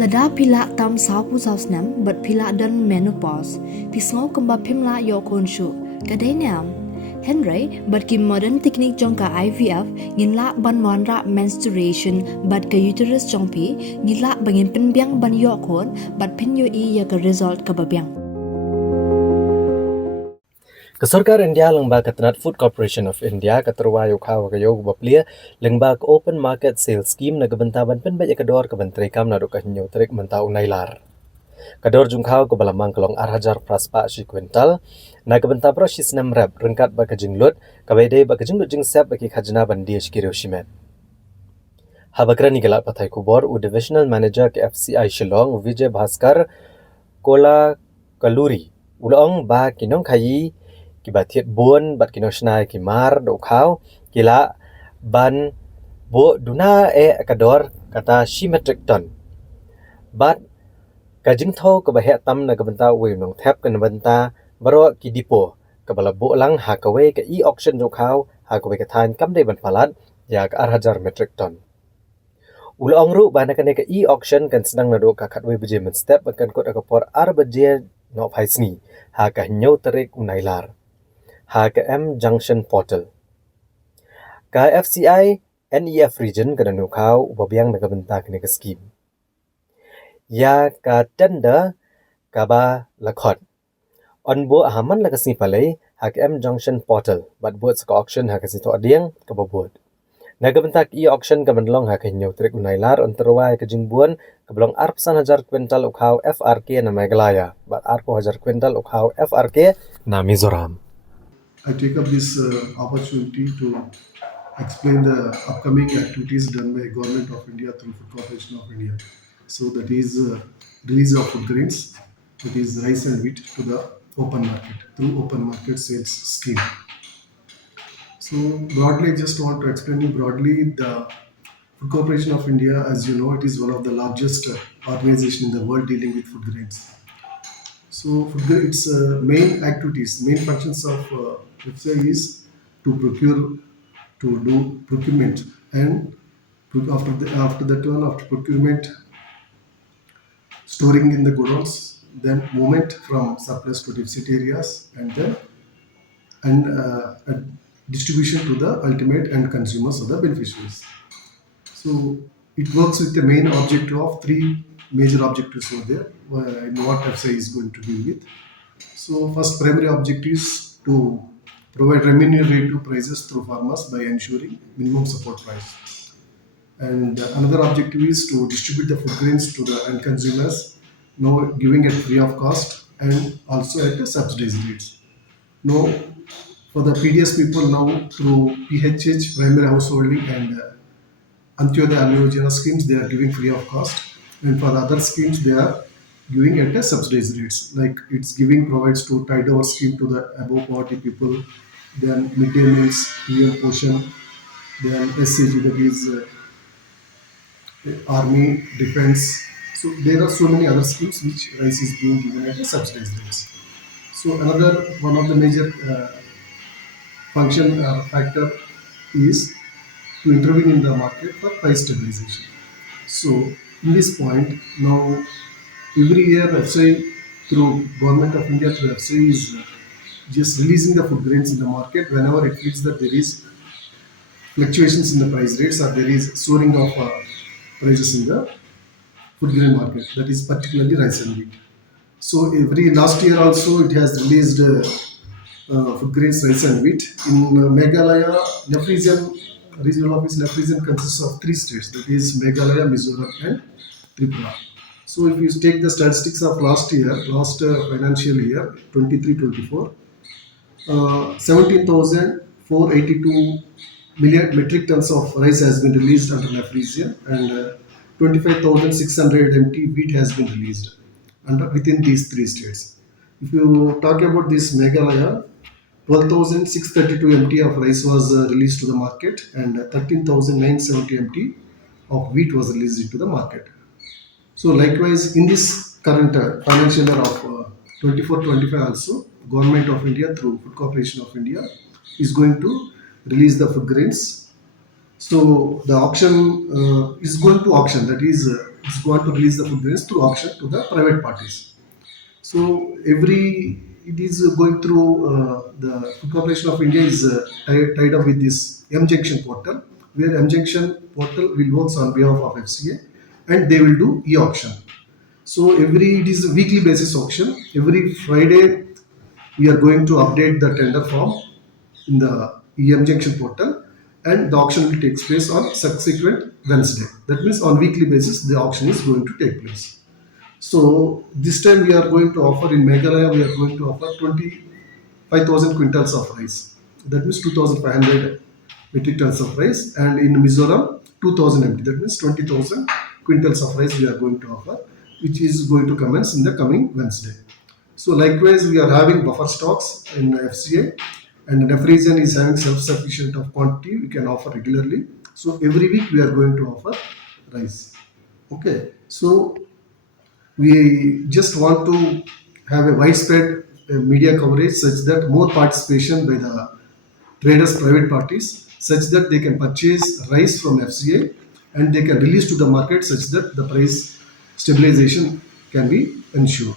Lada pila tam sau pu sau snam but pila dan menopause pisngau kamba pimla yo konshu kadeniam Henry but ki modern technique jong ka IVF ngin la ban monra menstruation but ka uterus jong pi ngin la bangin penbiang ban yo kon but pin yo I ya ka result ka babiang Kesorkar India Lyngba Katnat Food Corporation of India katerwa yo khaw kayo baplia Lyngba Open Market Sales Scheme na gabantaban pen baja kador kabantri kam na dokah nyo trik mentau nailar. Kador jungkhaw ko balamang kalong 8,000 praspa si kwintal na gabanta pro si snam rep rengkat ba kajinglut kabaide ba kajinglut jing sep baki khajna bandi shkiro shimet. Habakra nigala pathai kubor u Divisional Manager ke FCI Shillong Vijay Bhaskar Kola Kaluri ulong ba kinong khayi ki bathiet buon bat kino shnai ki mar do khaw kila ban bo duna kador kata shi metric ton bat kajing tho ka bahe tam na kabanta we nong thep kan banta baro ki dipo kabala bo lang ha kawe ka e auction do khaw ha kawe ka than kam de ban palat ya ka 8,000 metric ton ulong ru bana kan ka e auction kan sedang na do ka khatwe bije men step kan kot ka por ar baje no phaisni ha ka nyo tarik unailar HKM Junction Portal. Ka FCI NEF region kada nukau upabiang nagabenta kini ke scheme. Ya ka tender kaba lakhot. Onbo ahaman lakasni palay HKM Junction Portal but buat saka auction hakasi to adiang kababot. Nagabenta ki auction kamanlong hakanyo trik unailar onterwa kajingbuan kablong 1,000 kwintal ukhaw FRK na Meghalaya but 4,000 kwintal ukhaw FRK na Mizoram. I take up this opportunity to explain the upcoming activities done by Government of India through Food Corporation of India. So that is release of food grains, that is rice and wheat to the open market through open market sales scheme. So broadly, I just want to explain you broadly the Food Corporation of India. As you know, it is one of the largest organization in the world dealing with food grains. So its main activities, main functions of FCI is to procure, to do procurement, and after the turn of procurement, storing in the godowns, then movement from surplus to deficit areas, and then distribution to the ultimate end consumers or the beneficiaries. So it works with the main objective of three major objectives over there. In what FCI is going to deal with. So first primary objective is to provide remunerative prices through farmers by ensuring minimum support price. And another objective is to distribute the food grains to the end consumers, now giving it free of cost and also at a subsidized rates. Now for the PDS people now through PHH, primary householding and Antyodaya Anna schemes, they are giving free of cost. And for the other schemes, they are giving at a subsidized rates. Like it's giving provides to tyrwa scheme to the above poverty people, then midday meals, PM portion, then SCG, that is army, defense. So there are so many other schemes which rice is being given at a subsidized rates. So another one of the major function factor is to intervene in the market for price stabilization. So in this point now every year FCI through Government of India through FCI is just releasing the food grains in the market whenever it feels that there is fluctuations in the price rates or there is soaring of prices in the food grain market, that is particularly rice and wheat. So every last year also it has released food grains, rice and wheat. In Meghalaya, regional office Region consists of three states, that is Meghalaya, Mizoram and Tripura. So if you take the statistics of last financial year 23-24, 17,482 million metric tons of rice has been released under NAF region and 25,600 MT wheat has been released within these three states. If you talk about this Meghalaya, 12,632 MT of rice was released to the market and 13,970 MT of wheat was released into the market. So likewise, in this current financial year of 24-25 also, Government of India through Food Corporation of India is going to release the food grains So the auction is going to auction. That is, it's going to release the food grains through auction to the private parties. So every it is going through the Food Corporation of India is tied up with this M Junction portal, where M Junction portal will works on behalf of FCA, and they will do e-auction. So every it is a weekly basis auction. Every Friday we are going to update the tender form in the EM Junction portal, and the auction will take place on subsequent Wednesday. That means on weekly basis the auction is going to take place. So this time we are going to offer in Meghalaya, we are going to offer 25,000 quintals of rice. That means 2,500 metric tons of rice. And in Mizoram, 2,000 MT. That means 20,000 quintals of rice we are going to offer, which is going to commence in the coming Wednesday. So likewise, we are having buffer stocks in FCA, and NEF region is having self-sufficient of quantity we can offer regularly. So every week we are going to offer rice. Okay, so we just want to have a widespread media coverage such that more participation by the traders, private parties, such that they can purchase rice from FCA and they can release to the market such that the price stabilization can be ensured.